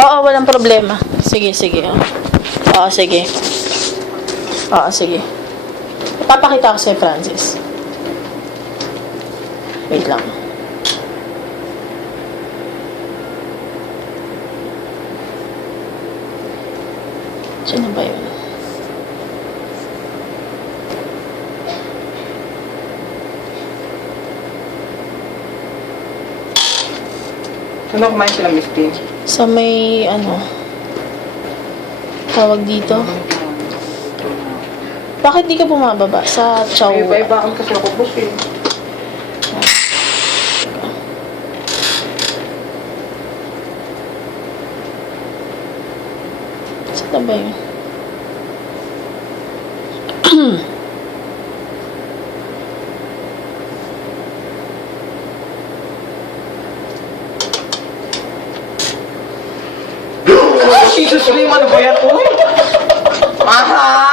Oo, walang problema. Sige, sige. Oo, sige. Oo, sige. Papakita ko sa'yo, Francis. Wait lang. Sino ba yun? Ano kumain sila, Miss P? Sa may, tawag dito. Bakit di ka bumababa? Sa chow. May iba-ibaan kasi ako, boss eh. Saan na ba yun? Jesus name, ano ba yan? Uy! Mahal!